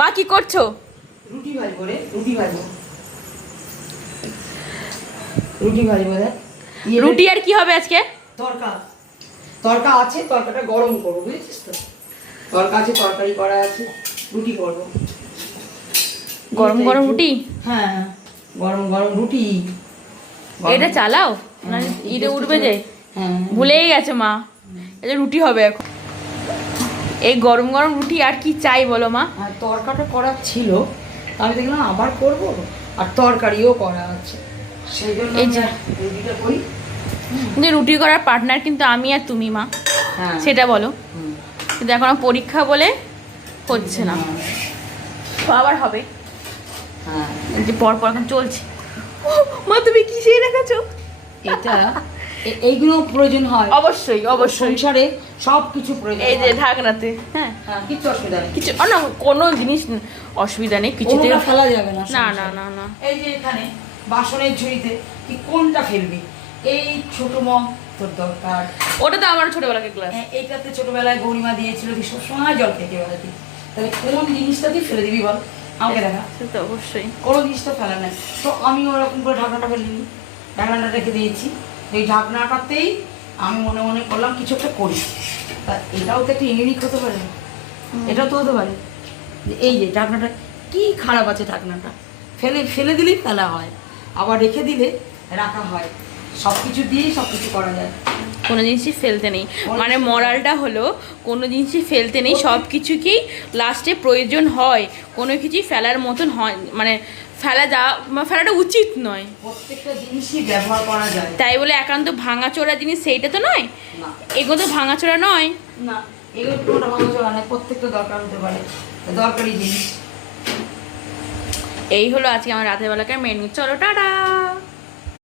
মা কি করছো? রুটি ভাজবো রে, রুটি ভাজবো। রুটি ভাজবো রে। রুটি আর কি হবে আজকে? তরকা, তরকা আছে, তরকাটা গরম করবো, বুঝেছিস তো? তরকা আছে, তরকারি করা আছে, রুটি করবো। গরম গরম রুটি? হ্যাঁ, গরম গরম রুটি। এটা চালাও না, ইটে উঠবে যে। হ্যাঁ, ভুলেই গেছে মা, এটা রুটি হবে এখন। এই গরম গরম রুটি আর কি চাই বলো মা? আর তরকাটা করা ছিল, আমি দেখলাম আবার করবো, আর তরকারিও করা আছে, সেই জন্য এই যে রুটিটা করি। যে রুটি করার পার্টনার কিন্তু আমি আর তুমি মা, হ্যাঁ, সেটা বলো। হুম। কিন্তু এখন আমার পরীক্ষা বলে হচ্ছে না, তো আবার হবে। হ্যাঁ, এই যে পর পর এখন চলছে। ও মা, তুমি কি সেই রেখেছো? এটা এইগুলো প্রয়োজন হয় অবশ্যই অবশ্যই, সংসারে, সব কিছু প্রয়োজন এই যে হয়। ঢাকনাতে। হ্যাঁ, হ্যাঁ, কিচ্ছু অসুবিধা নেই, কিছু না, কোনো জিনিস অসুবিধা নেই কিছুতে। কোনোটা ফেলা যাবে না না সংসারে। না না না। এই যে এখানে বাসনের ঝুড়িতে কি কোনটা ফেলবি? এই ছোট মগ তোর দরকার, ওটা তো আমার ছোটবেলাকে ক্লাস। এইটাতে ছোটবেলায় গৌরিমা দিয়েছিল, তুই সবসময় জল খেতে বেলাতে, তাহলে কোন জিনিসটা তুই ফেলে দিবি বল আমাকে দেখা। সে তো অবশ্যই। কোনো জিনিসটা ফেলা নেই, তো আমি ওরকম করে ঢাকনাটা ফেলে নিই, ঢাকনাটা রেখে দিয়েছি। এই ঢাকনাটাতেই আমি মনে মনে করলাম কিছু একটা করি। তা এটাও তো একটা ইউনিক হতে পারে, এটাও তো হতে পারে যে এই যে ঢাকনাটা কি খারাপ আছে, ঢাকনাটা ফেলে ফেলে দিলেই ফেলা হয়, আবার রেখে দিলে রাখা হয়, সব কিছু দিয়েই সব কিছু করা যায়। কোনো জিনিসই ফেলতে নেই, মানে মরালটা হলো কোনো জিনিসই ফেলতে নেই, সব কিছুকেই লাস্টে প্রয়োজন হয়, কোনো কিছুই ফেলার মতন হয় মানে ফেলাটা উচিত নয়। প্রত্যেকটা জিনিসই ব্যবহার করা যায়, তাই বলে একান্ত ভাঙাচোরা জিনিস সেইটা তো নয়, না এগুলো তো ভাঙাচোরা নয়। না, এগুলো কোনোটা ভালো চলা নেই, প্রত্যেকটা দরকার হতে পারে, দরকারি জিনিস। এই হলো আজকে আমার রাতের বেলাকার মেনু। চলো টাটা।